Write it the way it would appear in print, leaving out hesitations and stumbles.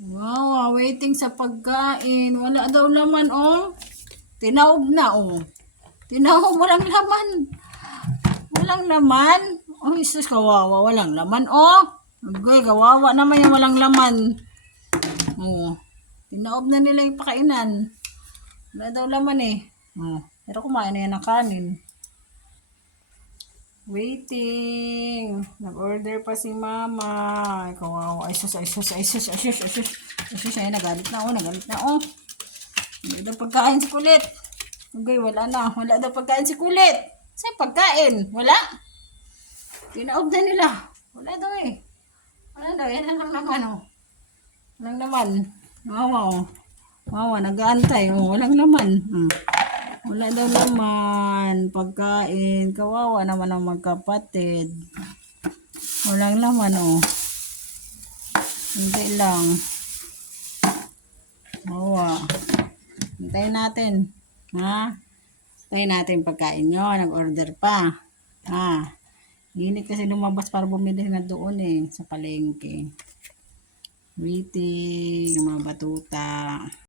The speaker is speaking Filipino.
Wow, waiting sa pagkain. Wala daw laman, oh. Tinaob na, oh. Tinaob, walang laman. Walang laman. Oh, Jesus, kawawa. Walang laman, oh. Okay, kawawa naman yung walang laman. Oh. Tinaob na nila yung pakainan. Wala daw laman, eh. Oh. Pero kumain na yan ng kanin. Waiting. Nag-order pa si mama. Ay, kawawa. Ay, sus, ay, sus, ay, sus, ay, sus, ay, sus. Ay, sus, ay, nagalit na, oh. Nagalit na, oh. Hindi daw pagkain si Kulit. Okay, wala na. Wala daw pagkain si Kulit. Saan pagkain? Wala. Tinaob na nila. Wala daw eh. Wala daw. Yan lang naman, oh. Walang naman. Wawa, oh. Wawa, nag-aantay. Oh, walang naman. Wala daw naman. Pagkain. Kawawa naman ang magkapatid. Walang naman, oh. Hindi lang. Wawa. Hintayin natin. Ha? Hintayin natin pagkain nyo. Nag-order pa. Ha? Init kasi lumabas para bumili na doon eh. Sa palengke. Waiting. Mga batuta.